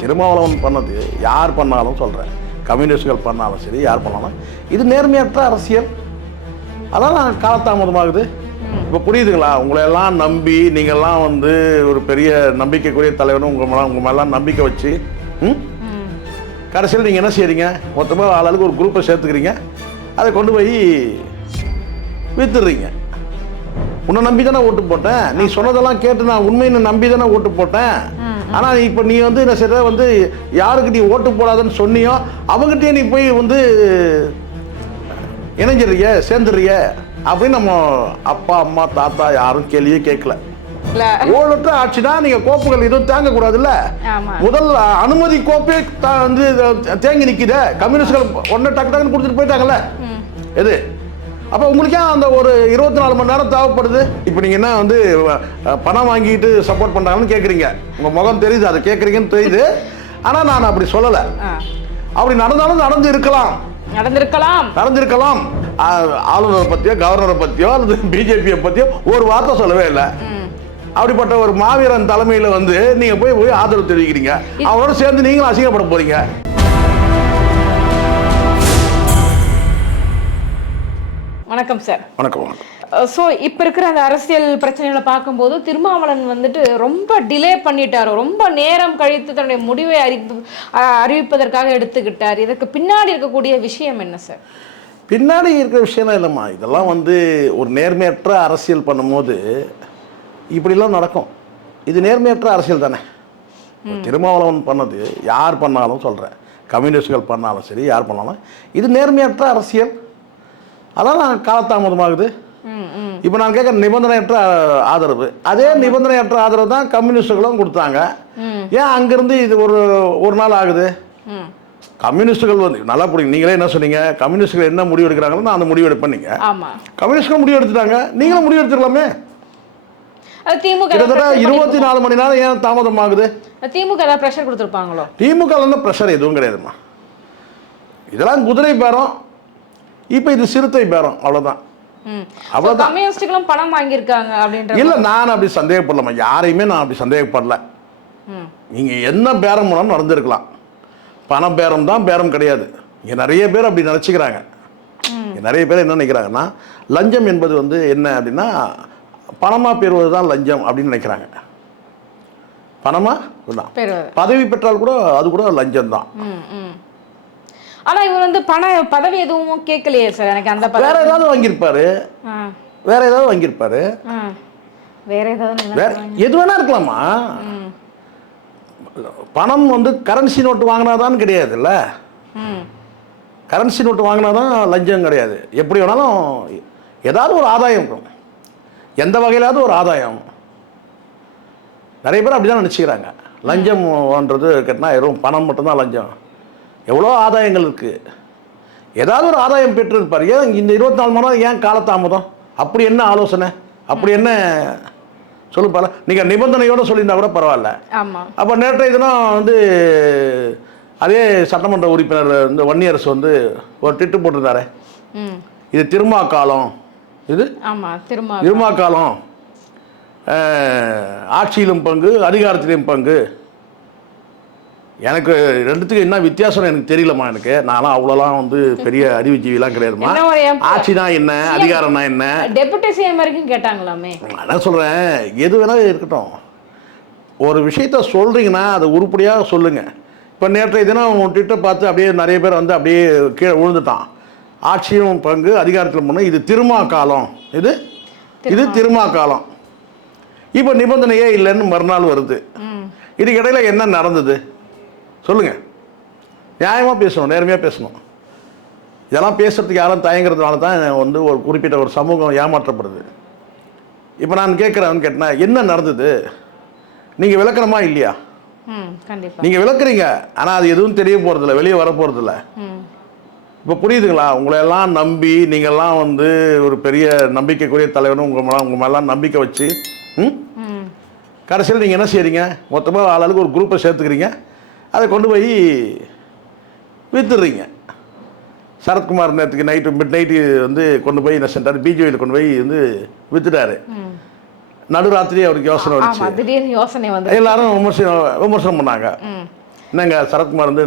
திருமாவளவன் பண்ணது யார் பண்ணாலும் சொல்கிறேன், கம்யூனிஸ்டுகள் பண்ணாலும் சரி, யார் பண்ணாலும் இது நேர்மையற்ற அரசியல். அதான் நான் காலதாமதமாகுது. இப்போ புரியுதுங்களா? உங்களையெல்லாம் நம்பி நீங்கள்லாம் வந்து ஒரு பெரிய நம்பிக்கைக்குரிய தலைவரும் உங்கள் மேலாம் நம்பிக்கை வச்சு கடைசியில் நீங்கள் என்ன செய்கிறீங்க? மொத்தமாக ஆளுக்கு ஒரு குரூப்பை சேர்த்துக்கிறீங்க, அதை கொண்டு போய் வித்துடுறீங்க. உன்னை நம்பி தானே ஓட்டு போட்டேன், நீ சொன்னதெல்லாம் கேட்டு நான் உண்மையை நம்பி தானே ஓட்டு போட்டேன். ஆனால் இப்போ நீ வந்து என்ன செய்கிற, வந்து யாருக்கு நீ ஓட்டு போடாதுன்னு சொன்னியோ அவங்ககிட்டயே நீ போய் வந்து இணைஞ்சிடுறிய, சேர்ந்துடுறிய அப்படின்னு நம்ம அப்பா அம்மா தாத்தா யாரும் கேள்வியே கேட்கல. ஊழலற்ற ஆட்சினா நீங்க கோப்புகள் எதுவும் தேங்கக்கூடாதுல்ல. முதல் அனுமதி கோப்பே வந்து தேங்கி நிக்குது. கம்யூனிஸ்டுகள் ஒன்னு டக்கு டக்குன்னு கொடுத்துட்டு போயிட்டாங்கல்ல. எது அப்போ உங்களுக்கே அந்த ஒரு 24 மணி நேரம் தேவைப்படுது. இப்போ நீங்கள் என்ன வந்து பணம் வாங்கிட்டு சப்போர்ட் பண்ணுறாங்கன்னு கேட்குறீங்க. உங்கள் முகம் தெரியுது, அதை கேட்குறீங்கன்னு தெரியுது. ஆனால் நான் அப்படி சொல்லலை. அப்படி நடந்தாலும் நடந்திருக்கலாம். ஆளுநரை பற்றியோ கவர்னரை பற்றியோ அல்லது பிஜேபியை பற்றியோ ஒரு வார்த்தை சொல்லவே இல்லை. அப்படிப்பட்ட ஒரு மாவீரன் தலைமையில் வந்து நீங்கள் போய் ஆதரவு தெரிவிக்கிறீங்க. அவரோட சேர்ந்து நீங்களும் அசிங்கப்பட போறீங்க. வணக்கம் சார். வணக்கம். ஸோ இப்போ இருக்கிற அந்த அரசியல் பிரச்சனைகளை பார்க்கும்போது திருமாவளவன் வந்துட்டு ரொம்ப டிலே பண்ணிட்டார், ரொம்ப நேரம் கழித்து தன்னுடைய முடிவை அறிவிப்பதற்காக எடுத்துக்கிட்டார். இதற்கு பின்னாடி இருக்கக்கூடிய விஷயம் என்ன சார்? பின்னாடி இருக்கிற விஷயம் இல்லைம்மா, இதெல்லாம் வந்து ஒரு நேர்மையற்ற அரசியல் பண்ணும்போது இப்படிலாம் நடக்கும். இது நேர்மையற்ற அரசியல் தானே. திருமாவளவன் பண்ணது யார் பண்ணாலும் சொல்கிறேன், கம்யூனிஸ்டுகள் பண்ணாலும் சரி, யார் பண்ணாலும் இது நேர்மையற்ற அரசியல். அதான் நான் காலதாமதமாகுது. இப்போ நான் கேட்குற நிபந்தனையற்ற ஆதரவு, அதே நிபந்தனையற்ற ஆதரவு தான் கம்யூனிஸ்டுகளும் கொடுத்தாங்க. ஏன் அங்கிருந்து இது ஒரு நாள் ஆகுது? கம்யூனிஸ்டுகள் வந்து நல்லா புரியுங்க. நீங்களே என்ன சொன்னீங்க, கம்யூனிஸ்டுகள் என்ன முடிவு எடுக்கிறாங்களோ நான் அந்த முடிவு எடுப்பேன். நீங்கள் கம்யூனிஸ்டுகள் முடிவு எடுத்துட்டாங்க, நீங்களும் முடிவு எடுத்துக்கலாமே. கிட்டத்தட்ட 24 மணி நேரம் ஏன் தாமதம் ஆகுது? திமுக ஏதாவது பிரஷர் கொடுத்துருப்பாங்களோ? திமுக பிரஷர் எதுவும் கிடையாதுமா. இதெல்லாம் குதிரை பேரம், இப்போ இது சிறுத்தை பேரம், அவ்வளோதான். அவ்வளோதான். கம்யூனிஸ்டுகளும் பணம் வாங்கியிருக்காங்க அப்படின்ற இல்லை, நான் அப்படி சந்தேகப்படலாமா, யாரையுமே நான் அப்படி சந்தேகப்படல. நீங்கள் என்ன பேரம் மூலம் நடந்திருக்கலாம், பண பேரம் தான் பேரம் கிடையாது. இங்கே நிறைய பேர் அப்படி நினச்சிக்கிறாங்க. நிறைய பேர் என்ன நினைக்கிறாங்கன்னா, லஞ்சம் என்பது வந்து என்ன அப்படின்னா பணமாக பெறுவது தான் லஞ்சம் அப்படின்னு நினைக்கிறாங்க. பணமாக பதவி பெற்றால் கூட அது கூட லஞ்சம் தான். ஆனா இவர் வந்து பதவி எதுவும் கேட்கலையே சார். எனக்கு அந்த வேற ஏதாவது வாங்கியிருப்பாரு, வேற எது வேணா இருக்கலாமா. பணம் வந்து கரன்சி நோட்டு வாங்கினாதான் கிடையாதுல்ல. கரன்சி நோட்டு வாங்கினாதான் லஞ்சம் கிடையாது. எப்படி வேணாலும் ஏதாவது ஒரு ஆதாயம் இருக்கும், எந்த வகையிலாவது ஒரு ஆதாயம். நிறைய பேர் அப்படிதான் நினச்சிக்கிறாங்க. லஞ்சம்ன்றது கேட்டால் வெறும் பணம் மட்டும்தான் லஞ்சம். எவ்வளோ ஆதாயங்கள் இருக்குது. ஏதாவது ஒரு ஆதாயம் பெற்றிருப்பார். ஏன் இந்த 24 மணி நேரம் ஏன் காலதாமதம்? அப்படி என்ன ஆலோசனை, அப்படி என்ன சொல்லுப்பால. நீங்கள் நிபந்தனையோடு சொல்லியிருந்தா கூட பரவாயில்ல. அப்போ நேற்றைய தினம் வந்து அதே சட்டமன்ற உறுப்பினர் இந்த வன்னியரசு வந்து ஒரு திட்டு போட்டிருந்தாரு, இது திருமா காலம், இது திருமா காலம், ஆட்சியிலும் பங்கு அதிகாரத்திலும் பங்கு. எனக்கு ரெண்டுத்துக்கு என்ன வித்தியாசம் எனக்கு தெரியலம்மா. எனக்கு நான்லாம் அவ்வளோலாம் வந்து பெரிய அறிவுஜீவிலாம் கிடையாதுமா. ஆட்சினா என்ன, அதிகாரம்னா என்ன, டெபுட்டி சிஎம் வரைக்கும் கேட்டாங்களாமே. நான் சொல்கிறேன், எது வேணாலும் இருக்கட்டும். ஒரு விஷயத்த சொல்கிறீங்கன்னா அதை உருப்படியாக சொல்லுங்கள். இப்போ நேற்றைய தினம் உங்கள்கிட்ட பார்த்து அப்படியே நிறைய பேர் வந்து அப்படியே கீழே விழுந்துட்டான். ஆட்சியும் பங்கு அதிகாரத்தில் போனால் இது திருமா காலம், இது திருமா காலம். இப்போ நிபந்தனையே இல்லைன்னு மறுநாள் வருது. இதுக்கு இடையில என்ன நடந்தது சொல்லுங்கள். நியாயமாக பேசணும், நேர்மையாக பேசணும். இதெல்லாம் பேசுகிறதுக்கு யாரும் தயங்குறதுனால தான் வந்து ஒரு குறிப்பிட்ட ஒரு சமூகம் ஏமாற்றப்படுது. இப்போ நான் கேட்குறேன்னு என்ன நடந்தது நீங்கள் விளக்கணுமா இல்லையா? நீங்கள் விளக்குறீங்க, ஆனால் அது எதுவும் தெரிய போகிறதில்ல, வெளியே வர போகிறதில்ல. இப்போ புரியுதுங்களா? உங்களையெல்லாம் நம்பி நீங்கள்லாம் வந்து ஒரு பெரிய நம்பிக்கைக்குரிய தலைவரும் உங்கள் மேலாம் நம்பிக்கை வச்சு கடைசியில் நீங்கள் என்ன செய்கிறீங்க? மொத்தமாக ஆளுக்கு ஒரு குரூப்பை சேர்த்துக்கிறீங்க, அதை கொண்டு போய் வித்துடுறீங்க. சரத்குமார் நேற்றுக்கு நைட்டு மிட் நைட்டு வந்து கொண்டு போய் என்ன செஞ்சார், பிஜேபியில் கொண்டு போய் வந்து வித்துட்டாரு. நடுராத்திரி அவருக்கு யோசனை வந்துச்சு, எல்லாரும் விமர்சனம் பண்ணாங்க. என்னங்க சரத்குமார் வந்து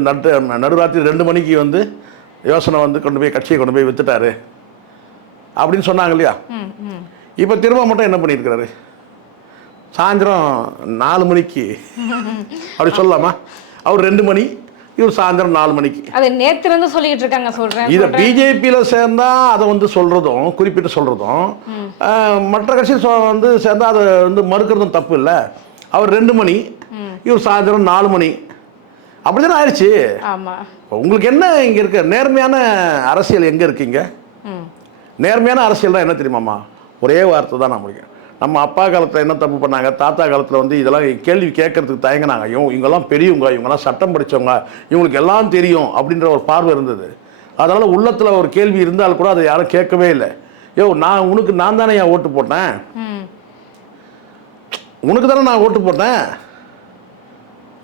நடுராத்திரி 2 மணிக்கு வந்து யோசனை வந்து கொண்டு போய் கட்சியை கொண்டு போய் வித்துட்டாரு அப்படின்னு சொன்னாங்க இல்லையா? இப்போ திரும்ப மட்டும் என்ன பண்ணியிருக்கிறாரு? சாயந்தரம் 4 மணிக்கு அப்படி சொல்லலாமா? அவர் 2 மணி, இவர் சாயந்தரம் 4 மணிக்கு. அது நேத்திலிருந்து சொல்லிட்டு இருக்காங்க. சொல்றேன் இதை பிஜேபியில் சேர்ந்தா அதை வந்து சொல்றதும் குறிப்பிட்டு சொல்றதும், மற்ற கட்சியில் வந்து சேர்ந்தா அதை வந்து மறுக்கிறதும் தப்பு இல்லை. அவர் 2 மணி, இவர் சாயந்தரம் 4 மணி, அப்படிதானே ஆயிடுச்சு. ஆமா. உங்களுக்கு என்ன இங்க இருக்க நேர்மையான அரசியல் எங்க இருக்கீங்க? நேர்மையான அரசியல் தான் என்ன தெரியுமாம்மா? ஒரே வார்த்தை தான் நான் முடியும். நம்ம அப்பா காலத்தில் என்ன தப்பு பண்ணாங்க, தாத்தா காலத்தில் வந்து இதெல்லாம் கேள்வி கேட்கறதுக்கு தயங்கினாங்க. இவங்கெல்லாம் பெரியவங்க, இவங்கெல்லாம் சட்டம் படித்தவங்க, இவங்களுக்கு எல்லாம் தெரியும் அப்படின்ற ஒரு பார்வை இருந்தது. அதனால் உள்ளத்தில் ஒரு கேள்வி இருந்தால் கூட அதை யாரும் கேட்கவே இல்லை. நான் தானே என் ஓட்டு போட்டேன், உனக்கு தானே நான் ஓட்டு போட்டேன்,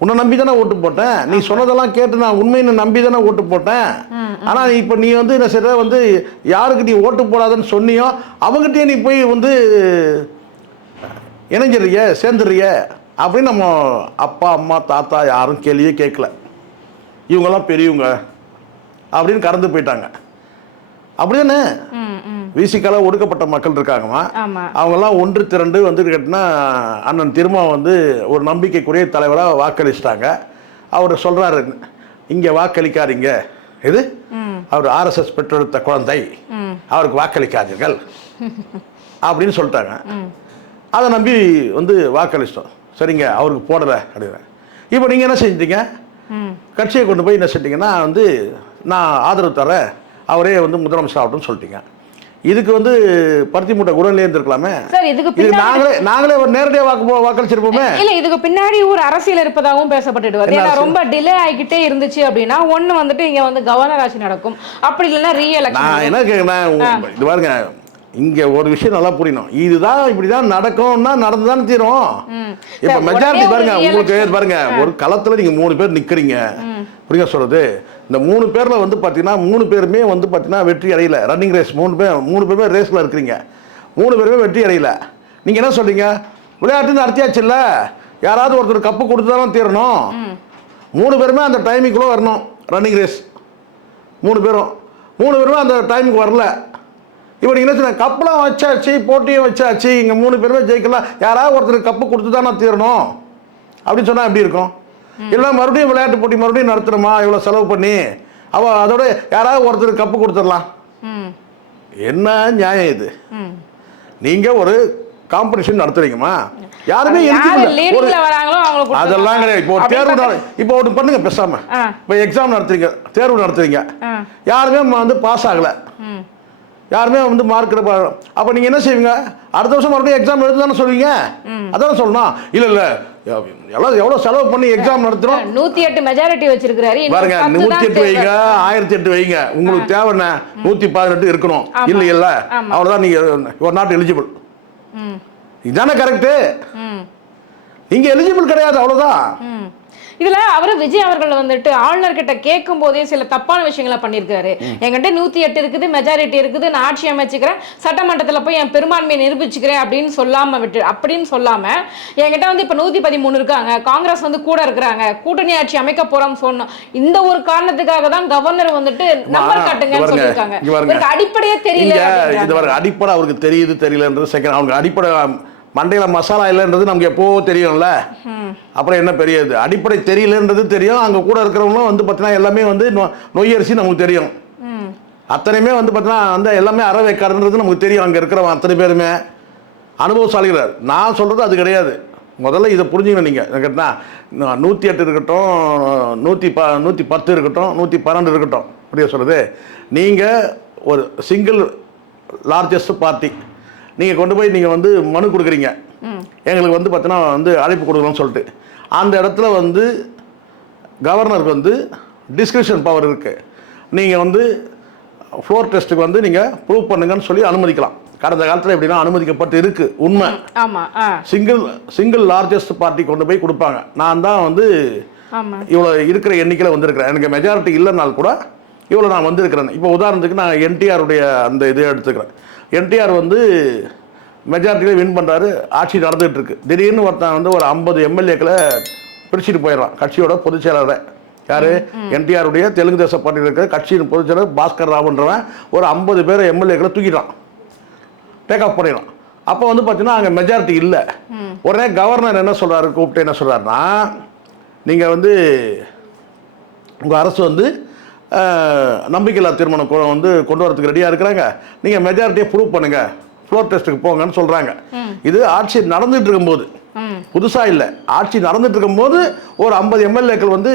உன்னை நம்பி தானே ஓட்டு போட்டேன், நீ சொன்னதெல்லாம் கேட்டு நான் உண்மையை நம்பி தானே ஓட்டு போட்டேன். ஆனால் இப்போ நீ வந்து என்ன செய்ற, வந்து யாருக்கு நீ ஓட்டு போடாதன்னு சொன்னியோ அவங்ககிட்டயே நீ போய் வந்து இணைஞ்சிடுறிய, சேர்ந்துடுறிய அப்படின்னு நம்ம அப்பா அம்மா தாத்தா யாரும் கேள்வியே கேட்கல. இவங்கெல்லாம் பெரியவங்க அப்படின்னு கடந்து போயிட்டாங்க. அப்படிதானே? விசிக்கால ஒடுக்கப்பட்ட மக்கள் இருக்காங்கம்மா, அவங்கெல்லாம் ஒன்று திரண்டு வந்து கேட்டினா அண்ணன் திருமா வந்து ஒரு நம்பிக்கைக்குரிய தலைவராக வாக்களிச்சிட்டாங்க. அவர் சொல்கிறாரு, இங்கே வாக்களிக்காதீங்க, இது அவர் ஆர்எஸ்எஸ் பெற்றெடுத்த குழந்தை, அவருக்கு வாக்களிக்காதீர்கள் அப்படின்னு சொல்லிட்டாங்க. அதை நம்பி வந்து வாக்களிச்சிட்டோம். சரிங்க, அவருக்கு போடலை அப்படின்னா. இப்போ நீங்கள் என்ன செஞ்சீங்க? கட்சியை கொண்டு போய் என்ன செஞ்சீங்கன்னா வந்து நான் ஆதரவு தரேன், அவரே வந்து முதலமைச்சர் ஆகட்டும்னு சொல்லிட்டீங்க. இதுக்கு வந்து பருத்தி மூட்டை குடன்லேயே இருந்திருக்கலாமே. நாங்களே ஒரு நேரடியாக வாக்களிச்சிருப்போமே. இல்ல, இதுக்கு பின்னாடி ஒரு அரசியல் இருப்பதாகவும் பேசப்பட்டுடுவார். ஏன்னா ரொம்ப டிலே ஆகிக்கிட்டே இருந்துச்சு அப்படின்னா ஒண்ணு வந்துட்டு இங்க வந்து கவர்னர் ஆட்சி நடக்கும், அப்படி இல்லைன்னா ரீஎலெக்ஷன். நான் என்ன கேட்குறேன், இது பாருங்க, இங்க ஒரு விஷயம் நல்லா புரியணும். இதுதான் இப்படிதான் நடக்கும்னா நடந்துதான் தீரும். இப்ப மெஜாரிட்டி பாருங்க, உங்களுக்கு பாருங்க, ஒரு களத்துல நீங்க 3 பேர் நிக்கிறீங்க, புரியுங்க சொல்றது. இந்த 3 பேர்ல வந்து பாத்தீங்கன்னா 3 பேருமே வந்து பாத்தீங்கன்னா வெற்றி அடையல. ரன்னிங் ரேஸ் 3 பேருமே ரேஸ்ல இருக்கிறீங்க. 3 பேருமே வெற்றி அடையல. நீங்க என்ன சொல்றீங்க? விளையாட்டு நடத்தியாச்சு இல்ல, யாராவது ஒருத்தர் கப்பு கொடுத்துதான் தீரணும். 3 பேருமே அந்த டைமிங்குள்ள வரணும். ரன்னிங் ரேஸ் 3 பேருமே அந்த டைமுக்கு வரல. இப்போ நீங்கள் என்ன சொன்ன, கப்பெல்லாம் வச்சாச்சு, போட்டியும் வச்சாச்சு, இங்கே 3 பேருமே ஜெயிக்கலாம், யாராவது ஒருத்தர் கப்பு கொடுத்து தானே தீரணும் அப்படின்னு சொன்னால் எப்படி இருக்கும்? இல்லை மறுபடியும் விளையாட்டு போட்டி மறுபடியும் நடத்துகிறோமா இவ்வளோ செலவு பண்ணி, அதோட யாராவது ஒருத்தர் கப்பு கொடுத்துடலாம். என்ன நியாயம் இது? நீங்கள் ஒரு காம்படிஷன் நடத்துறீங்கம்மா, யாருமே அதெல்லாம் கிடையாது. இப்போ ஒரு தேர்வு, இப்போ ஒன்று பண்ணுங்க பேசாம, இப்போ எக்ஸாம் நடத்துறீங்க, தேர்வு நடத்துறீங்க, யாருமே வந்து பாஸ் ஆகலை, யாருமே வந்து மார்க் எடுப்பாங்க. அப்போ நீங்கள் என்ன செய்வீங்க? அடுத்த வருஷம் மறுபடியும் எக்ஸாம் எழுத தானே சொல்லுவீங்க. அதானே சொல்லணும். இல்லை எவ்வளோ செலவு பண்ணி எக்ஸாம் நடத்துகிறோம். 108 மெஜாரிட்டி வச்சிருக்காரு பாருங்க. 108 வைங்க, 1008 வைங்க, உங்களுக்கு தேவை என்ன? 118 இருக்கணும். இல்லை அவ்வளோதான், நீங்கள் ஒரு நாட் எலிஜிபிள். இதுதானே கரெக்டு? இங்க எலிஜிபிள் கிடையாது, அவ்வளவுதான். இதுல அவரு விஜய் அவர்கள் வந்துட்டு ஆளுநர் கிட்ட கேட்கும் போதே சில தப்பான விஷயங்களை பண்ணிருக்காரு. என்கிட்ட 108 இருக்குது, மெஜாரிட்டி இருக்குது, நான் ஆட்சி அமைச்சுக்கிறேன், சட்டமன்றத்துல போய் என் பெரும்பான்மையை நிரூபிச்சுக்கிறேன் அப்படின்னு சொல்லாம என்கிட்ட வந்து இப்ப 113 இருக்காங்க, காங்கிரஸ் வந்து கூட இருக்கிறாங்க, கூட்டணி ஆட்சி அமைக்க போறோம்னு சொன்னோம். இந்த ஒரு காரணத்துக்காக தான் கவர்னர் வந்துட்டு நம்பர் காட்டுங்கன்னு சொல்லியிருக்காங்க. அடிப்படையே தெரியல. அடிப்படை அவருக்கு தெரியுது தெரியலன்றது செகண்ட். அவங்க அடிப்படை மண்டையில் மசாலா இல்லைன்றது நமக்கு எப்போ தெரியும்ல, அப்புறம் என்ன பெரியது? அடிப்படை தெரியலன்றது தெரியும். அங்கே கூட இருக்கிறவங்களும் வந்து பார்த்தீங்கன்னா எல்லாமே வந்து நொய்யரிசி நமக்கு தெரியும், அத்தனையுமே வந்து பார்த்தீங்கன்னா அந்த எல்லாமே அறவைக்காரன்றது நமக்கு தெரியும். அங்கே இருக்கிறவங்க அத்தனை பேருமே அனுபவசாலிகள். நான் சொல்கிறது அது கிடையாது. முதல்ல இதை புரிஞ்சுக்கணும். நீங்கள் கேட்டால் 108 இருக்கட்டும், 110 இருக்கட்டும், 112 இருக்கட்டும், அப்படியே சொல்கிறது. நீங்கள் ஒரு சிங்கிள் லார்ஜஸ்ட் பார்ட்டி, நீங்கள் கொண்டு போய் நீங்கள் வந்து மனு கொடுக்குறீங்க, எங்களுக்கு வந்து பார்த்தீங்கன்னா வந்து அழைப்பு கொடுக்கணும்னு சொல்லிட்டு, அந்த இடத்துல வந்து கவர்னருக்கு வந்து டிஸ்கிரிப்ஷன் பவர் இருக்குது. நீங்கள் வந்து ஃப்ளோர் டெஸ்ட்டுக்கு வந்து நீங்கள் ப்ரூவ் பண்ணுங்கன்னு சொல்லி அனுமதிக்கலாம். கடந்த காலத்தில் எப்படின்னா அனுமதிக்கப்பட்டு இருக்கு, உண்மை. சிங்கிள் லார்ஜஸ்ட் பார்ட்டி கொண்டு போய் கொடுப்பாங்க. நான் தான் வந்து இவ்வளோ இருக்கிற எண்ணிக்கையில் வந்திருக்கிறேன், எனக்கு மெஜாரிட்டி இல்லைனாலும் கூட இவ்வளோ நான் வந்திருக்கிறேன். இப்போ உதாரணத்துக்கு நான் என்டிஆருடைய அந்த இதை எடுத்துக்கிறேன். என்டிஆர் வந்து மெஜாரிட்டியில் வின் பண்ணுறாரு, ஆட்சி நடந்துகிட்டு இருக்கு. திடீர்னு ஒருத்தன் வந்து ஒரு 50 எம்எல்ஏக்களை பிரிச்சுட்டு போயிடலாம் கட்சியோட பொதுச் செயலாளரை. யார்? என்டிஆருடைய தெலுங்கு தேச பார்ட்டியில் இருக்கிற கட்சியின் பொதுச் செயலர் பாஸ்கர் ராவ்ன்றவன் ஒரு 50 பேர் எம்எல்ஏக்களை தூக்கிட்டான், டேக் ஆஃப் பண்ணிடலாம். அப்போ வந்து பார்த்தீங்கன்னா அங்கே மெஜாரிட்டி இல்லை. உடனே கவர்னர் என்ன சொல்கிறாரு, கூப்பிட்டு என்ன சொல்கிறாருன்னா, நீங்கள் வந்து உங்கள் அரசு வந்து நம்பிக்கையில்லா தீர்மானம் வந்து கொண்டு வரதுக்கு ரெடியாக இருக்கிறாங்க, நீங்கள் மெஜாரிட்டியை ப்ரூவ் பண்ணுங்கள், ஃப்ளோர் டெஸ்ட்டுக்கு போங்கன்னு சொல்கிறாங்க. இது ஆட்சி நடந்துட்டு இருக்கும்போது, புதுசாக இல்லை, ஆட்சி நடந்துட்டு இருக்கும்போது ஒரு 50 எம்எல்ஏக்கள் வந்து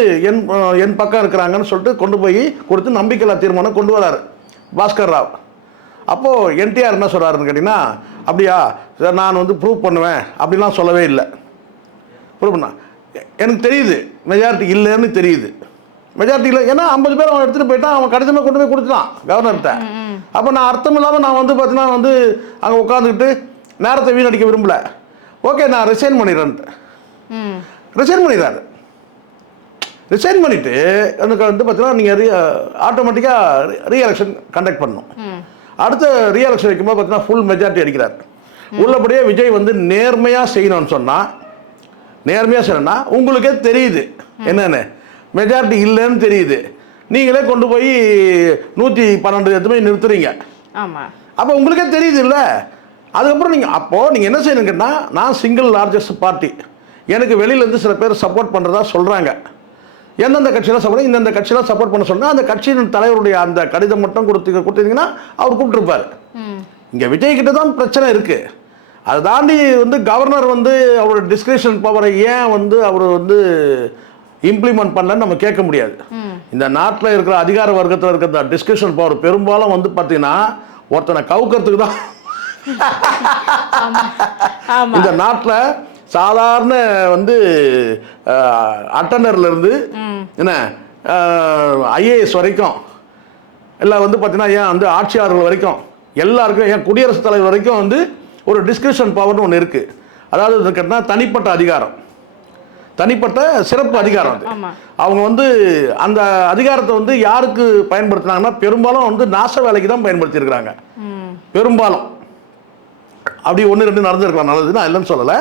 என் பக்கம் இருக்கிறாங்கன்னு சொல்லிட்டு கொண்டு போய் கொடுத்து நம்பிக்கையில்லா தீர்மானம் கொண்டு வராரு பாஸ்கர் ராவ். அப்போது என்டிஆர் என்ன சொல்கிறாருன்னு கேட்டிங்கன்னா, அப்படியா சார் நான் வந்து ப்ரூவ் பண்ணுவேன் அப்படிலாம் சொல்லவே இல்லை. ப்ரூவ் பண்ண எனக்கு தெரியுது மெஜாரிட்டி இல்லைன்னு தெரியுது. மெஜாரிட்டி இல்லை ஏன்னா 50 பேர் அவன் எடுத்துகிட்டு போயிட்டான், அவன் கடிதமாக கொண்டு போய் கொடுத்துட்டான் கவர்னர்கிட்ட. அப்போ நான் அர்த்தம் இல்லாமல் நான் வந்து பார்த்தீங்கன்னா வந்து அங்கே உட்காந்துக்கிட்டு நேரத்தை வீணடிக்க விரும்பலை. ஓகே நான் ரிசைன் பண்ணிடுறேன்ட்டு ரிசைன் பண்ணிடுறாரு. ரிசைன் பண்ணிவிட்டு எனக்கு வந்து பார்த்தீங்கன்னா நீங்கள் ஆட்டோமேட்டிக்காக ரீஎலெக்ஷன் கண்டக்ட் பண்ணணும். அடுத்த ரீஎலெக்ஷன் வைக்கும்போது பார்த்தீங்கன்னா ஃபுல் மெஜாரிட்டி அடிக்கிறார். உள்ளபடியே விஜய் வந்து நேர்மையாக செய்யணும்னு சொன்னால், நேர்மையாக செய்யணும்னா உங்களுக்கே தெரியுது என்னென்னு, மெஜாரிட்டி இல்லைன்னு தெரியுது, நீங்களே கொண்டு போய் 112 எடுத்து போய் நிறுத்துறீங்க. ஆமாம், அப்போ உங்களுக்கே தெரியுது இல்லை. அதுக்கப்புறம் நீங்கள் என்ன செய்யணும்னு கேட்டால், நான் சிங்கிள் லார்ஜஸ்ட் பார்ட்டி, எனக்கு வெளியிலேருந்து சில பேர் சப்போர்ட் பண்ணுறதா சொல்கிறாங்க, எந்தெந்த கட்சியெல்லாம் சப்போர்ட் இந்தந்த கட்சியெல்லாம் சப்போர்ட் பண்ண சொன்னால் அந்த கட்சியின் தலைவருடைய அந்த கடிதம் மட்டும் கொடுத்தீங்கன்னா அவர் கூப்பிட்டுருப்பார். இங்கே விஜய் கிட்ட தான் பிரச்சனை இருக்குது. அதை தாண்டி வந்து கவர்னர் வந்து அவரோட டிஸ்கிரிப்ஷன் பவரை ஏன் வந்து அவர் வந்து இம்ப்ளிமெண்ட் பண்ணலன்னு நம்ம கேட்க முடியாது. இந்த நாட்டில் இருக்கிற அதிகார வர்க்கத்தில் இருக்கிற டிஸ்கிரிப்ஷன் பவர் பெரும்பாலும் வந்து பார்த்தீங்கன்னா ஒருத்தனை கவுக்கிறதுக்கு தான். இந்த நாட்டில் சாதாரண வந்து அட்டண்டர்லேருந்து என்ன ஐஏஎஸ் வரைக்கும், இல்லை வந்து பார்த்தீங்கன்னா ஏன் வந்து ஆட்சியாளர்கள் வரைக்கும் எல்லாருக்கும், ஏன் குடியரசுத் தலைவர் வரைக்கும் வந்து ஒரு டிஸ்கிரிப்ஷன் பவர்னு ஒன்று இருக்குது. அதாவது கேட்டால் தனிப்பட்ட அதிகாரம், தனிப்பட்ட சிறப்பு அதிகாரம். அது அவங்க வந்து அந்த அதிகாரத்தை வந்து யாருக்கு பயன்படுத்தினாங்கன்னா பெரும்பாலும் வந்து நாச வேலைக்கு தான் பயன்படுத்தியிருக்கிறாங்க. பெரும்பாலும் அப்படி 1-2 நடந்திருக்கலாம், நல்லதுன்னு இல்லைன்னு சொல்லலை.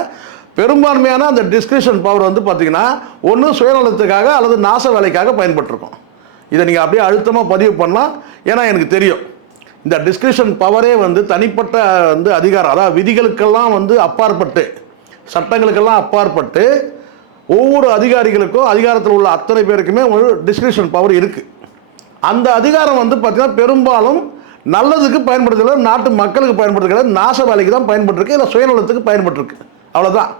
பெரும்பான்மையான அந்த டிஸ்கிரிப்ஷன் பவர் வந்து பார்த்தீங்கன்னா ஒன்று சுயநலத்துக்காக அல்லது நாச வேலைக்காக பயன்பட்டுருக்கும். இதை நீங்கள் அப்படியே அழுத்தமாக பதிவு பண்ணலாம். ஏன்னா எனக்கு தெரியும் இந்த டிஸ்கிரிப்ஷன் பவரே வந்து தனிப்பட்ட வந்து அதிகாரம், அதாவது விதிகளுக்கெல்லாம் வந்து அப்பாற்பட்டு, சட்டங்களுக்கெல்லாம் அப்பாற்பட்டு ஒவ்வொரு அதிகாரிகளுக்கும் அதிகாரத்தில் உள்ள அத்தனை பேருக்குமே ஒரு டிஸ்கிரிப்ஷன் பவர் இருக்குது. அந்த அதிகாரம் வந்து பார்த்தீங்கன்னா பெரும்பாலும் நல்லதுக்கு பயன்படுத்தல, நாட்டு மக்களுக்கு பயன்படுத்துகிறது, நாச வேலைக்கு தான் பயன்பட்டுருக்கு, இல்லை சுயநலத்துக்கு பயன்பட்டுருக்கு. அவ்வளோதான்.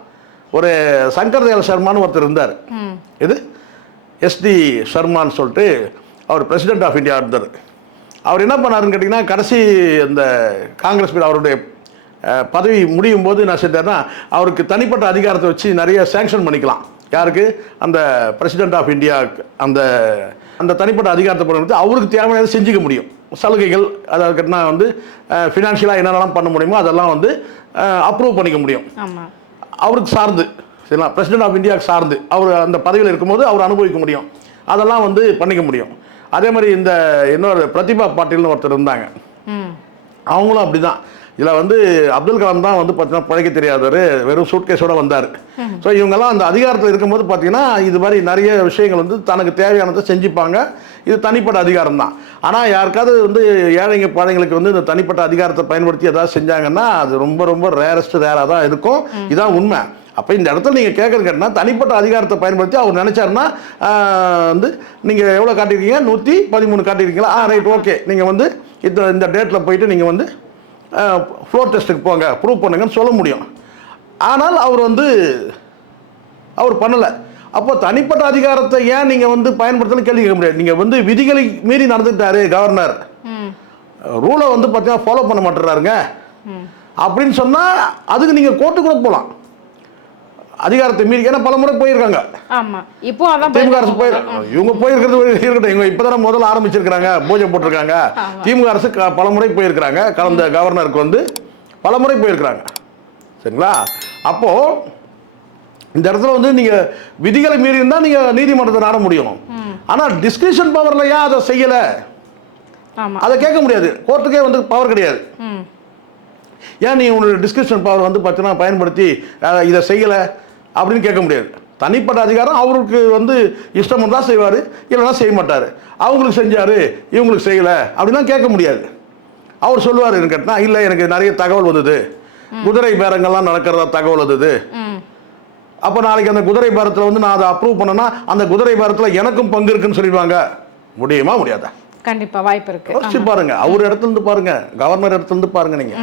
ஒரு சங்கர் தயாள் சர்மான்னு ஒருத்தர் இருந்தார். இது எஸ்டி சர்மான்னு சொல்லிட்டு அவர் பிரசிடென்ட் ஆஃப் இந்தியா இருந்தார். அவர் என்ன பண்ணாருன்னு கேட்டிங்கன்னா, கடைசி இந்த காங்கிரஸ் அவருடைய பதவி முடியும் போது என்ன செஞ்சார்னா, அவருக்கு தனிப்பட்ட அதிகாரத்தை வச்சு நிறைய சேங்ஷன் பண்ணிக்கலாம். யாருக்கு? அந்த பிரசிடென்ட் ஆஃப் இந்தியா அந்த அந்த தனிப்பட்ட அதிகாரத்தை பண்ணுறது அவருக்கு தேவையானதை செஞ்சுக்க முடியும். சலுகைகள், அதாவது கேட்டினா வந்து ஃபினான்ஷியலாக என்னென்னலாம் பண்ண முடியுமோ அதெல்லாம் வந்து அப்ரூவ் பண்ணிக்க முடியும். அவருக்கு சார்ந்து, சரிங்களா, பிரசிடென்ட் ஆஃப் இந்தியாவுக்கு சார்ந்து அவர் அந்த பதவியில் இருக்கும்போது அவர் அனுபவிக்க முடியும், அதெல்லாம் வந்து பண்ணிக்க முடியும். அதே மாதிரி இந்த இன்னொரு பிரதிபா பாட்டீல்னு ஒருத்தர் இருந்தாங்க, அவங்களும் அப்படி தான். இதில் வந்து அப்துல் கலாம் தான் வந்து பார்த்தீங்கன்னா பழைக்க தெரியாதவர், வெறும் சூட்கேஸோடு வந்தார். ஸோ இவங்கெல்லாம் அந்த அதிகாரத்தில் இருக்கும்போது பார்த்தீங்கன்னா இது மாதிரி நிறைய விஷயங்கள் வந்து தனக்கு தேவையானதை செஞ்சுப்பாங்க. இது தனிப்பட்ட அதிகாரம் தான். ஆனால் யாருக்காவது வந்து ஏழைங்க பாழைங்களுக்கு வந்து இந்த தனிப்பட்ட அதிகாரத்தை பயன்படுத்தி ஏதாவது செஞ்சாங்கன்னா அது ரொம்ப ரொம்ப ரேராக தான் இருக்கும். இதுதான் உண்மை. அப்போ இந்த இடத்துல நீங்கள் கேட்குறது கேட்டினா, தனிப்பட்ட அதிகாரத்தை பயன்படுத்தி அவர் நினச்சாருன்னா வந்து நீங்கள் எவ்வளோ காட்டியிருக்கீங்க, 113 காட்டியிருக்கீங்களா, ரைட் ஓகே, நீங்கள் வந்து இந்த டேட்டில் போயிட்டு நீங்கள் வந்து ஃப்ளோர் டெஸ்ட்டுக்கு போங்க, ப்ரூவ் பண்ணுங்கன்னு சொல்ல முடியும். ஆனால் அவர் பண்ணலை. அப்போ தனிப்பட்ட அதிகாரத்தை ஏன் நீங்கள் வந்து பயன்படுத்தணும்னு கேள்வி கேட்க முடியாது. நீங்கள் வந்து விதிகளை மீறி நடந்துட்டாரு கவர்னர், ரூலை வந்து பார்த்தீங்கன்னா ஃபாலோ பண்ண மாட்டேறாருங்க அப்படின்னு சொன்னால் அதுக்கு நீங்கள் கோர்ட்டு கூட போகலாம். அதிகாரத்தை மீறி, ஏன்னா பல முறை போயிருக்காங்க. திமுக அரசு இவங்க போயிருக்கிறது இருக்கட்டும், இவங்க இப்போதானே முதல்ல ஆரம்பிச்சிருக்கிறாங்க, பூஜை போட்டிருக்காங்க. திமுக அரசு பல முறை போயிருக்கிறாங்க, கடந்த கவர்னருக்கு வந்து பல முறை போயிருக்கிறாங்க, சரிங்களா. அப்போது இந்த இடத்துல வந்து நீங்கள் விதிகளை மீறி இருந்தால் நீங்கள் நீதிமன்றத்தை நாட முடியும். ஆனால் டிஸ்கிரிப்ஷன் பவரில் ஏன் அதை செய்யலை அதை கேட்க முடியாது. கோர்ட்டுக்கே வந்து பவர் கிடையாது. ஏன் நீ உன்னோட டிஸ்கிரிப்ஷன் பவர் வந்து பார்த்தீங்கன்னா பயன்படுத்தி இதை செய்யலை அப்படின்னு கேட்க முடியாது. தனிப்பட்ட அதிகாரம் அவருக்கு வந்து இஷ்டம் தான் செய்வார், இல்லைன்னா செய்ய மாட்டார். அவங்களுக்கு செஞ்சார், இவங்களுக்கு செய்யலை அப்படிலாம் கேட்க முடியாது. அவர் சொல்லுவார் கேட்டா, இல்லை எனக்கு நிறைய தகவல் வந்தது, குதிரை பேரங்கள்லாம் நடக்கிறதா தகவல் வந்தது. அப்போ நாளைக்கு அந்த குதிரை பேரத்தில் வந்து நான் அதை அப்ரூவ் பண்ணேன்னா அந்த குதிரை பேரத்தில் எனக்கும் பங்கு இருக்குன்னு சொல்லிடுவாங்க. முடியுமா முடியாதா? கண்டிப்பா வாய்ப்பு இருக்கு. யோசிச்சு பாருங்க, அவர் இடத்துல இருந்து பாருங்க, கவர்னர் இடத்துல இருந்து பாருங்க. நீங்க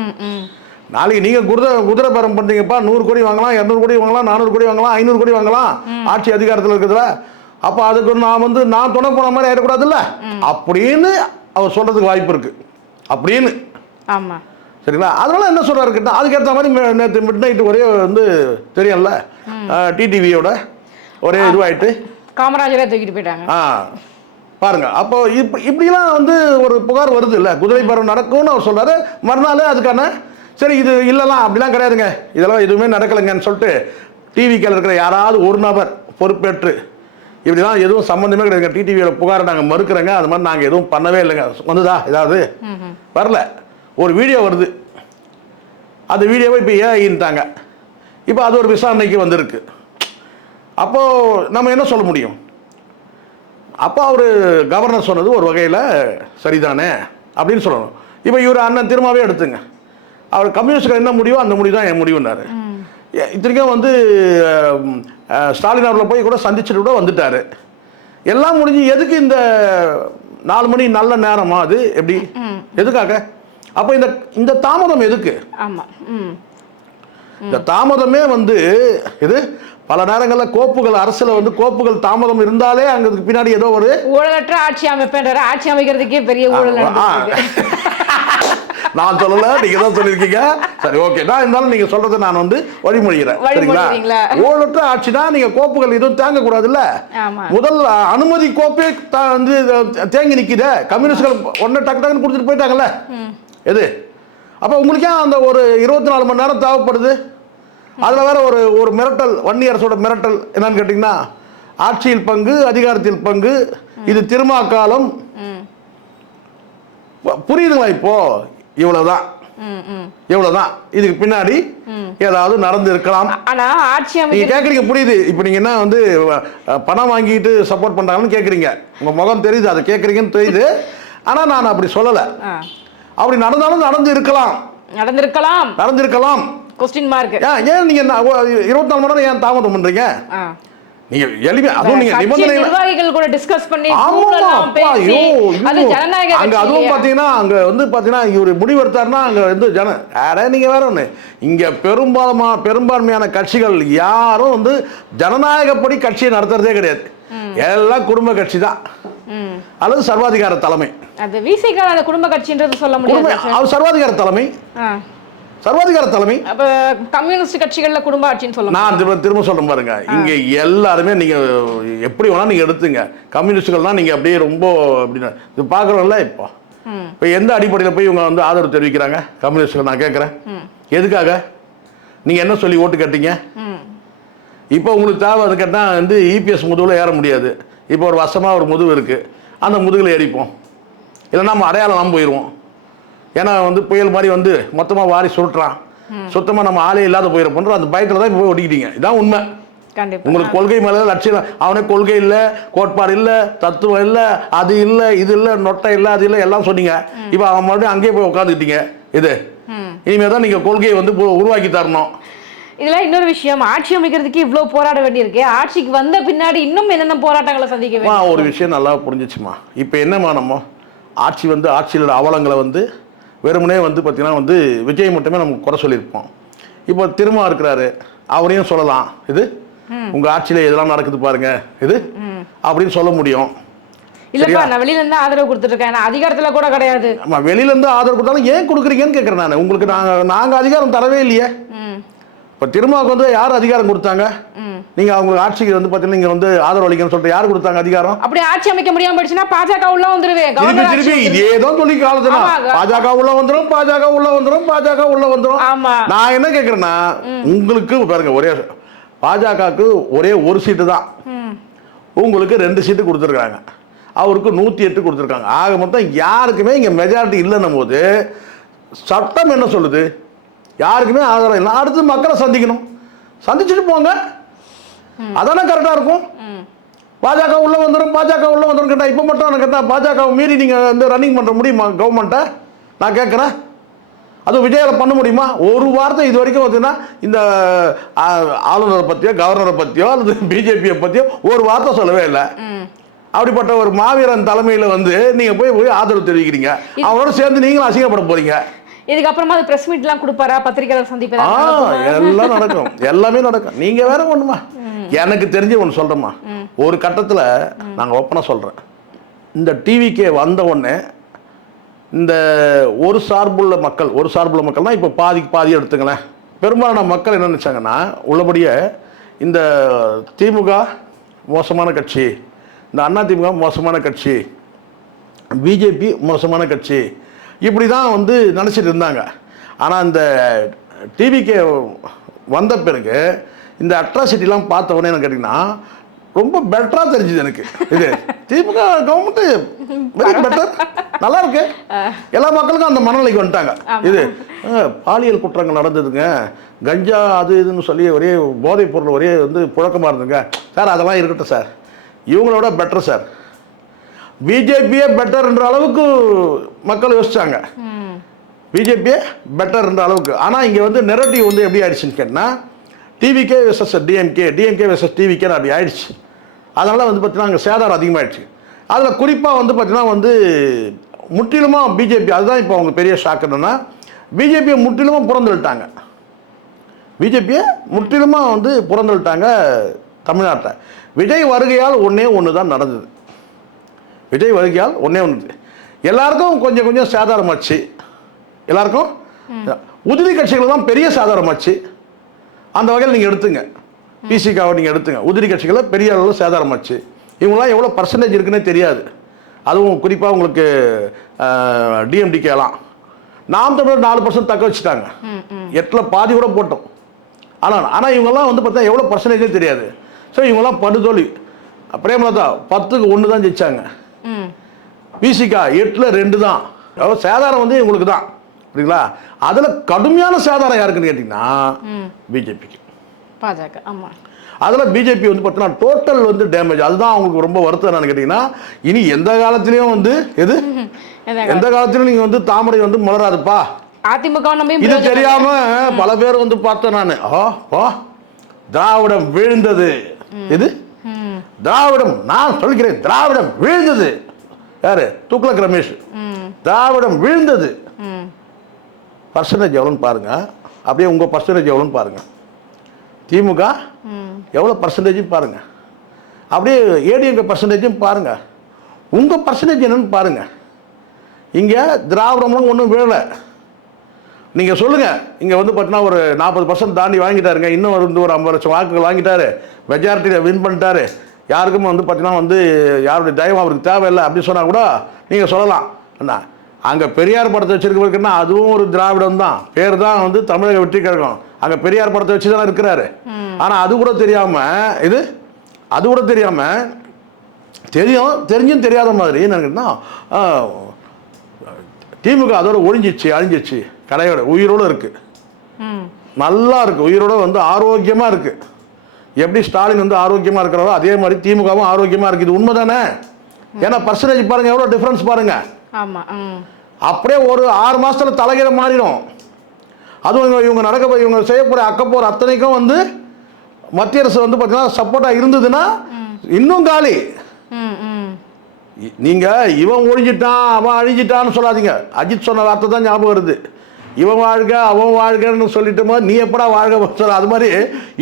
நாளைக்கு நீங்க குதிரை பேரம் பண்றீங்கப்பா, 100 கோடி வாங்கலாம், 200 கோடி வாங்கலாம், 400 கோடி வாங்கலாம், 500 கோடி வாங்கலாம், ஆட்சி அதிகாரத்தில் இருக்குதுல. அப்போ அதுக்கு நான் துணை போன மாதிரி ஆயிடக்கூடாதுல்ல அப்படின்னு அவர் சொல்றதுக்கு வாய்ப்பு இருக்கு அப்படின்னு. ஆமா, சரிங்களா? அதனால என்ன சொல்றாரு கேட்டா, அதுக்கேற்ற மாதிரி நேற்று மிட் நைட்டு ஒரே வந்து தெரியும்ல, டிடிவியோட ஒரே இதுவாயிட்டு காமராஜரே தூக்கிட்டு போயிட்டாங்க. பாருங்க. அப்போ இப்படிலாம் வந்து ஒரு புகார் வருது இல்லை, குதிரை பேரம் நடக்கும்னு அவர் சொல்றாரு. மறுநாள் அதுக்கான சரி இது இல்லைலாம் அப்படிலாம் கிடையாதுங்க, இதெல்லாம் எதுவுமே நடக்கலைங்கன்னு சொல்லிட்டு டிவிக்கில் இருக்கிற யாராவது ஒரு நபர் பொறுப்பேற்று இப்படிலாம் எதுவும் சம்மந்தமே கிடையாது, டிடிவியோட புகாரை நாங்கள் மறுக்கிறோங்க, அது மாதிரி நாங்கள் எதுவும் பண்ணவே இல்லைங்க, வந்துதா ஏதாவது வரல. ஒரு வீடியோ வருது, அந்த வீடியோவை இப்போ ஏஐன்ட்டாங்க, இப்போ அது ஒரு விசாரணைக்கு வந்திருக்கு. அப்போது நம்ம என்ன சொல்ல முடியும்? அப்போ அவர் கவர்னர் சொன்னது ஒரு வகையில் சரிதானே அப்படின்னு சொல்லணும். இப்போ இவர் அண்ணன் திருமாவே எடுத்துங்க, அவர் கம்யூனிஸ்ட்கள் என்ன முடிவோ அந்த முடிவு தான் என் முடிவுன்னாரு. இத்தனைக்கும் வந்து ஸ்டாலின் அவர்களை போய் கூட சந்திச்சுட்டு கூட வந்துட்டார். எல்லாம் முடிஞ்சு எதுக்கு இந்த 4 மணி நல்ல நேரமா அது எப்படி எதுக்காக? அப்போ இந்த தாமதம் எதுக்கு? இந்த தாமதமே வந்து இது பல நேரங்களில் கோப்புகள் அரசியல வந்து கோப்புகள் தாமதம் இருந்தாலே அங்க பின்னாடி ஏதோ ஒரு ஊழலற்ற ஆட்சி அமைப்புன்ற ஆட்சி அமைக்கிறதுக்கே பெரிய ஊழல் நான் சொல்லல, நீங்க தான் சொல்லியிருக்கீங்க. சரி, ஓகே, நான் இருந்தாலும் நீங்க சொல்றதை நான் வந்து வழிமொழிகிறேன். சரிங்களா? ஊழலற்ற ஆட்சினா நீங்க கோப்புகள் எதுவும் தேங்க கூடாதுல்ல. முதல் அனுமதி கோப்பே வந்து தேங்கி நிக்குது, கம்யூனிஸ்ட்கள் ஒன்னு டக்கு டக்குன்னு கொடுத்துட்டு போயிட்டாங்கல்ல. எது அப்ப உங்களுக்கே அந்த ஒரு 24 மணி நேரம் தேவைப்படுது. அதுல வேற ஒரு மிரட்டல், வன்னியரசோட மிரட்டல் என்னன்னு கேட்டீங்கன்னா, ஆட்சியில் பங்கு அதிகாரத்தில் பங்கு, இது திருமா காலம். புரியுதுங்களா? இப்போ இவ்வளவுதான், இவ்வளவுதான். இதுக்கு பின்னாடி ஏதாவது நடந்து இருக்கலாம். ஆனா ஆட்சி நீங்க கேக்குறீங்க, புரியுது. இப்போ நீங்க என்ன வந்து பணம் வாங்கிட்டு சப்போர்ட் பண்றாங்கன்னு கேக்குறீங்க, உங்க முகம் தெரியுது, அதை கேக்குறீங்கன்னு தெரியுது. ஆனா நான் அப்படி சொல்லல. அப்படி நடந்தாலும் நடந்திருக்கலாம். Question mark. ஏன் நீங்க 24 மணி நேரம் ஏன் தாமதம் பண்றீங்க? நீங்க எளிமையா அதுவும் நீங்க நிர்வாகிகள் கூட டிஸ்கஸ் பண்ணி அது ஜனநாயக அங்க அதுவும் பாத்தீங்கன்னா அங்க வந்து பாத்தீங்கன்னா இவரு முடிவெடுத்தாருன்னா அங்க வந்து நீங்க வேற ஒண்ணு, இங்க பெரும்பான்மையான கட்சிகள் யாரும் வந்து ஜனநாயகப்படி கட்சியை நடத்துறதே கிடையாது. எல்லாம் குடும்ப கட்சி தான் அல்லது சர்வாதிகார தலைமை. அது விசிகால அந்த குடும்ப கட்சின்றது சொல்ல முடியாது. அவர் சர்வாதிகார தலைமை. அப்ப கம்யூனிஸ்ட் கட்சிகள்ல குடும்ப ஆட்சின்னு சொல்லலாம். நான் திரும்ப சொல்றேன் பாருங்க, இங்க எல்லாருமே நீங்க எப்படி வேணா நீங்க எடுத்துங்க, கம்யூனிஸ்ட்கள்லாம் நீங்க அப்படியே ரொம்ப அப்படின்னா இது பாக்குறோம்ல. இப்போ எந்த அடிப்படையில் போய் இவங்க வந்து ஆதரவு தெரிவிக்கிறாங்க கம்யூனிஸ்ட்கள்? நான் கேட்கறேன், எதுக்காக? நீங்க என்ன சொல்லி ஓட்டு கேட்டீங்க? இப்போ உங்களுக்கு தேவை அது கேட்டால் வந்து இபிஎஸ் முதுகுல ஏற முடியாது. இப்போ ஒரு வசமாக ஒரு முதுகு இருக்கு, அந்த முதுகில் ஏறிப்போம், இல்லைன்னா நம்ம அடையாளம் போயிடுவோம். ஏன்னா வந்து புயல் மாதிரி வந்து மொத்தமாக வாரி சுருட்டுறான், சுத்தமாக நம்ம ஆளே இல்லாத போயிட பண்ணுறோம். அந்த பயத்தில் தான் இப்போ போய் ஒட்டிக்கிட்டீங்க. இதான் உண்மை. உங்களுக்கு கொள்கை மேலே லட்சியம், அவனே கொள்கை இல்லை, கோட்பாடு இல்லை, தத்துவம் இல்லை, அது இல்லை, இது இல்லை, நொட்டை இல்லை, அது இல்லை, எல்லாம் சொன்னீங்க. இப்போ அவன் மறுபடியும் அங்கேயே போய் உட்காந்துக்கிட்டீங்க. இது இனிமேல் தான் நீங்கள் கொள்கையை வந்து உருவாக்கி தரணும். இதெல்லாம் இன்னொரு விஷயம், ஆட்சி அமைக்கிறதுக்கு இவ்வளோ போராட வேண்டியிருக்கு. ஆட்சிக்கு வந்த பின்னாடி இன்னும் என்னென்ன போராட்டங்களை சந்திக்க வேண்டும்? ஒரு விஷயம் நல்லா புரிஞ்சிச்சுமா. இப்போ என்னமா நம்ம ஆட்சி வந்து ஆட்சியோட அவலங்களை வந்து வெறுமனே வந்து பார்த்தீங்கன்னா வந்து விஜய் மட்டுமே நமக்கு குறை சொல்லியிருப்போம். இப்போ திரும்ப இருக்கிறாரு, அவரையும் சொல்லலாம், இது உங்கள் ஆட்சியில் எதெல்லாம் நடக்குது பாருங்க இது அப்படின்னு சொல்ல முடியும். இல்லப்பா, நான் வெளியில இருந்து ஆதரவு கொடுத்துட்டு இருக்கேன், அதிகாரத்தில் கூட கிடையாது. ஆமாம், வெளியில இருந்து ஆதரவு கொடுத்தாலும் ஏன் கொடுக்குறீங்கன்னு கேட்குறேன் நான். உங்களுக்கு நாங்கள் அதிகாரம் தரவே இல்லையே. இப்போ திருமாவுக்கு வந்து யார் அதிகாரம் கொடுத்தாங்க? நீங்க அவங்களுக்கு ஆட்சிக்கு வந்து பாத்தீங்கன்னா நீங்க வந்து ஆதரவு அளிக்கணும்னு சொல்லிட்டு யாரு கொடுத்தாங்க அதிகாரம்? அப்படி ஆட்சி அமைக்க முடியாம போயிடுச்சுன்னா பாஜக உள்ள வந்துருவேன். திருப்பி இதேதான் சொல்லி காலத்துல பாஜக உள்ள வந்துரும், பாஜக உள்ள வந்துரும். நான் என்ன கேக்குறேன்னா, உங்களுக்கு பாருங்க, ஒரே பாஜகவுக்கு ஒரே ஒரு சீட்டு தான், உங்களுக்கு 2 சீட்டு கொடுத்துருக்காங்க, அவருக்கு 108 கொடுத்துருக்காங்க. ஆக மொத்தம் யாருக்குமே இங்க மெஜாரிட்டி இல்லைன்னும் போது சட்டம் என்ன சொல்லுது? யாருக்குமே ஆதரவு இல்லை. அடுத்து மக்களை சந்திக்கணும், சந்திச்சுட்டு போங்க. அதானே கரெக்டாக இருக்கும். பாஜக உள்ள வந்துடும் கேட்டால் இப்போ மட்டும் கேட்டால் பாஜகவை மீறி நீங்கள் வந்து ரன்னிங் பண்ணுற முடியுமா கவர்மெண்ட்டை? நான் கேட்குறேன். அது விஜயாவில் பண்ண முடியுமா? ஒரு வார்த்தை இது வரைக்கும் பார்த்தீங்கன்னா இந்த ஆளுநரை பற்றியோ கவர்னரை பற்றியோ அல்லது பிஜேபியை பற்றியோ ஒரு வார்த்தை சொல்லவே இல்லை. அப்படிப்பட்ட ஒரு மாவீரன் தலைமையில் வந்து நீங்கள் போய் ஆதரவு தெரிவிக்கிறீங்க, அவரோட சேர்ந்து நீங்களும் அசிங்கப்பட போறீங்க. இதுக்கப்புறமா அது பிரஸ் மீட்லாம் கொடுப்பாரா, பத்திரிகையாளர் சந்திப்பா? எல்லாம் நடக்கும், எல்லாமே நடக்கும். நீங்க வேற ஒண்ணுமா, எனக்கு தெரிஞ்சு ஒன்று சொல்றேம்மா. ஒரு கட்டத்தில் நாங்கள் ஓப்பனாக சொல்றேன், இந்த டிவிக்கே வந்த உடனே இந்த ஒரு சார்புள்ள மக்கள்னா இப்போ பாதி எடுத்துங்களேன். பெரும்பாலான மக்கள் என்ன நினைச்சாங்கன்னா, உள்ளபடியே இந்த திமுக மோசமான கட்சி, இந்த அதிமுக மோசமான கட்சி, பிஜேபி மோசமான கட்சி, இப்படி தான் வந்து நினச்சிட்டு இருந்தாங்க. ஆனால் இந்த டிவிக்கு வந்த பிறகு இந்த அட்ராசிட்டிலாம் பார்த்த உடனே எனக்கு கேட்டிங்கன்னா ரொம்ப பெட்டராக தெரிஞ்சுது எனக்கு. இது திமுக கவர்மெண்ட்டு வெரி பெட்டர், நல்லா இருக்கு. எல்லா மக்களுக்கும் அந்த மனநிலைக்கு வந்துட்டாங்க. இது பாலியல் குற்றங்கள் நடந்ததுங்க, கஞ்சா அது இதுன்னு சொல்லி ஒரே போதைப் பொருள் ஒரே வந்து புழக்கமாக இருந்துங்க சார், அதெல்லாம் இருக்கட்டும் சார், இவங்களோட பெட்டர் சார், பிஜேபியே பெட்டர்ன்ற அளவுக்கு மக்கள் யோசிச்சாங்க. பிஜேபியே பெட்டர்ன்ற அளவுக்கு. ஆனால் இங்கே வந்து நெரட்டிவ் வந்து எப்படி ஆயிடுச்சுன்னு கேட்டால், டிவிகே வெர்சஸ் டிஎம்கே வெர்சஸ் டிவிகேன்னு அப்படி ஆயிடுச்சு. அதனால் வந்து பார்த்தீங்கன்னா அங்கே சேதாரம் அதிகமாகிடுச்சு. அதில் குறிப்பாக வந்து பார்த்தீங்கன்னா வந்து முற்றிலுமாக பிஜேபி, அதுதான் இப்போ அவங்க பெரிய ஷாக் என்னன்னா, பிஜேபியை முற்றிலுமாக புறந்தள்ளிட்டாங்க. பிஜேபியை முற்றிலுமாக வந்து புறந்தள்ளிட்டாங்க தமிழ்நாட்டை. விஜய் வருகையால் ஒன்று தான் நடந்தது. விஜய் வருகையால் ஒன்று எல்லாருக்கும் கொஞ்சம் சேதாரமாச்சு. எல்லாருக்கும் உதிரி கட்சிகள் தான் பெரிய சேதாரமாச்சு. அந்த வகையில் நீங்கள் எடுத்துங்க, பிசிகாவை நீங்கள் எடுத்துங்க, உதிரி கட்சிகளை பெரிய அளவில் சேதாரமாச்சு. இவங்களாம் எவ்வளோ பர்சன்டேஜ் இருக்குன்னே தெரியாது. அதுவும் குறிப்பாக உங்களுக்கு டிஎம்டிகேலாம் நாம் தமிழர் 4% தக்க வச்சுட்டாங்க, 8ல் பாதி கூட போட்டோம். ஆனால் இவங்கெல்லாம் வந்து பார்த்தா எவ்வளோ பர்சன்டேஜே தெரியாது. ஸோ இவங்கெல்லாம் படுதோல்வி. பிரேமலதா 10க்கு 1 தான் ஜெயிச்சாங்க, பிசிகா 8ல் 2 தான். சேதாரம் வந்து இவங்களுக்கு தான், புரியுங்களா? அதில் கடுமையான சேதாரம் யாருக்குன்னு கேட்டிங்கன்னா பிஜேபிக்கு, பாஜக. ஆமாம், அதில் பிஜேபி வந்து பார்த்தீங்கன்னா டோட்டல் வந்து டேமேஜ். அதுதான் அவங்களுக்கு ரொம்ப வருத்தம் என்னன்னு கேட்டிங்கன்னா, இனி எந்த காலத்திலையும் வந்து எந்த காலத்திலும் நீங்கள் வந்து தாமரை வந்து மலராதுப்பா. அதிமுக இது தெரியாம பல பேர் வந்து பார்த்தேன் நான். திராவிடம் வீழ்ந்தது, இது திராவிடம், நான் சொல்கிறேன் திராவிடம் வீழ்ந்தது. யாரு? துக்ளக் ரமேஷ். திராவிடம் வீழ்ந்தது. பர்சன்டேஜ் எவ்வளோன்னு பாருங்க, அப்படியே உங்க பர்சன்டேஜ் எவ்வளோன்னு பாருங்க, திமுக எவ்வளோ பர்சன்டேஜ் பாருங்க, அப்படியே ஏடிஎம்கே பர்சன்டேஜும் பாருங்க, உங்க பர்சன்டேஜ் என்னன்னு பாருங்க. இங்க திராவிடம்லாம் ஒன்றும் வீழலை. நீங்கள் சொல்லுங்கள், இங்கே வந்து பார்த்தீங்கன்னா ஒரு 40% தாண்டி வாங்கிட்டாருங்க, இன்னும் வந்து ஒரு 50 லட்சம் வாக்குகள் வாங்கிட்டாரு, மெஜாரிட்டியில் வின் பண்ணிட்டாரு, யாருக்கும் வந்து பார்த்தீங்கன்னா வந்து யாருடைய தயவு அவருக்கு தேவையில்லை அப்படின்னு சொன்னால் கூட நீங்கள் சொல்லலாம். அண்ணா அங்கே பெரியார் படத்தை வச்சிருக்கவருக்குன்னா அதுவும் ஒரு திராவிடம் தான், பேர் தான் வந்து தமிழக வெற்றி கழகம், அங்கே பெரியார் படத்தை வச்சு தான் இருக்கிறாரு. ஆனால் அது கூட தெரியாமல் அது கூட தெரியாமல் தெரிஞ்சும் தெரியாத மாதிரி என்னன்னா திமுக அதோட அழிஞ்சிச்சு, கடையோட உயிரோடு இருக்கு, நல்லா இருக்கு, உயிரோட வந்து ஆரோக்கியமா இருக்கு. எப்படி ஸ்டாலின் வந்து ஆரோக்கியமா இருக்கிறாரோ அதே மாதிரி திமுகவும் ஆரோக்கியமா இருக்கு. இது உண்மைதானே? ஏன்னா பர்சன்டேஜ் பாருங்க, எவ்வளோ டிஃபரன்ஸ் பாருங்க. அப்படியே ஒரு 6 மாசத்துல தலைகீழ மாறிடும். அதுவும் இவங்க செய்யக்கூடிய அக்கப்போர் அத்தனைக்கும் வந்து மத்திய அரசு வந்து பார்த்தீங்கன்னா சப்போர்ட்டா இருந்ததுன்னா இன்னும் காலி. நீங்க இவன் ஒழிஞ்சிட்டான் அவன் அழிஞ்சிட்டான்னு சொல்லாதீங்க. அஜித் சொன்ன வார்த்தை தான் ஞாபகம் வருது, இவன் வாழ்க அவன் வாழ்கன்னு சொல்லிட்டு நீ எப்படா வாழ்க சொல்ல, அது மாதிரி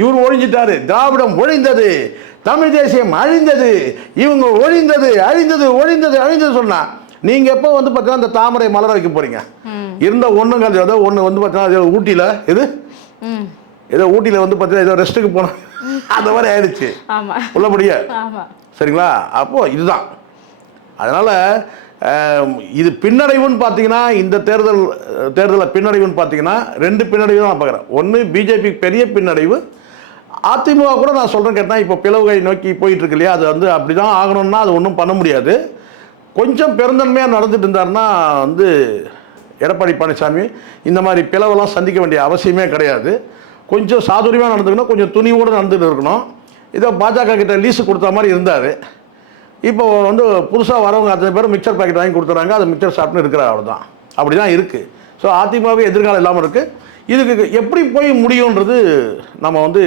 இவர் ஒழிஞ்சிட்டாரு, திராவிடம் ஒழிந்தது, தமிழ் தேசியம் அழிந்தது, இவங்க அழிந்தது சொன்னா நீங்க எப்போ வந்து பார்த்தீங்கன்னா இந்த தாமரை மலர வைக்க போறீங்க? இருந்த ஒண்ணுங்க ஒன்று வந்து பார்த்தீங்கன்னா ஊட்டியில ஏதோ ஊட்டியில வந்து பார்த்தீங்கன்னா ஏதோ ரெஸ்ட்டுக்கு போன அந்த மாதிரி ஆயிடுச்சு உள்ளபடியே. சரிங்களா? அப்போ இதுதான். அதனால இது பின்னடைவுன்னு பார்த்தீங்கன்னா, இந்த தேர்தலில் பின்னடைவுன்னு பார்த்தீங்கன்னா 2 பின்னடைவு தான் நான் பார்க்குறேன். ஒன்று பிஜேபி பெரிய பின்னடைவு, அதிமுக கூட நான் சொல்கிறேன் கேட்டால் இப்போ பிளவுகை நோக்கி போயிட்டு இருக்கு இல்லையா, அது வந்து அப்படி தான் ஆகணும்னா அது ஒன்றும் பண்ண முடியாது. கொஞ்சம் பெருந்தன்மையாக நடந்துட்டு இருந்தாருன்னா வந்து எடப்பாடி பழனிசாமி இந்த மாதிரி பிளவெல்லாம் சந்திக்க வேண்டிய அவசியமே கிடையாது. கொஞ்சம் சாதுரியமாக நடந்துக்கணும், கொஞ்சம் துணிவோடு நடந்துட்டு இருக்கணும். இதோ பாஜக கிட்ட லீஸு கொடுத்த மாதிரி இருந்தார். இப்போ வந்து புதுசாக வரவங்க அத்தனை பேர் மிக்சர் பாக்கெட் வாங்கி கொடுத்துறாங்க, அதை மிக்சர் சாப்பிட்டு இருக்கிறார். அவர் தான் அப்படி தான் இருக்குது. ஸோ அதிமுகவே எதிர்காலம் இல்லாமல் இருக்குது. இதுக்கு எப்படி போய் முடியுன்றது நம்ம வந்து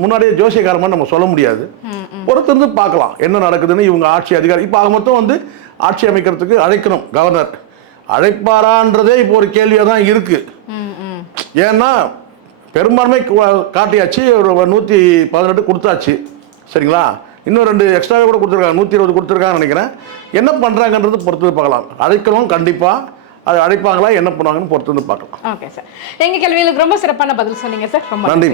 முன்னாடியே ஜோசியக்காரமாக நம்ம சொல்ல முடியாது. பொறுத்திருந்து பார்க்கலாம் என்ன நடக்குதுன்னு. இவங்க ஆட்சி அதிகாரி இப்போ மொத்தம் வந்து ஆட்சி அமைக்கிறதுக்கு அழைக்கணும். கவர்னர் அழைப்பாரான்றதே இப்போ ஒரு கேள்வியாக தான் இருக்குது. ஏன்னா பெரும்பான்மை காட்டியாச்சு, ஒரு 118 கொடுத்தாச்சு, சரிங்களா? இன்னும் 2 எக்ஸ்ட்ராவே கூட கொடுத்துருக்காங்க, 120 கொடுத்துருக்காங்கன்னு நினைக்கிறேன். என்ன பண்ணுறாங்கன்றது பொறுத்து பார்க்கலாம். அழைக்கணும் கண்டிப்பாக. அது அழைப்பாங்களா, என்ன பண்ணுவாங்கன்னு பொறுத்து வந்து பார்க்கலாம். ஓகே சார், எங்கள் கேள்விகளுக்கு ரொம்ப சிறப்பான பதில் சொன்னீங்க சார். ரொம்ப நன்றி.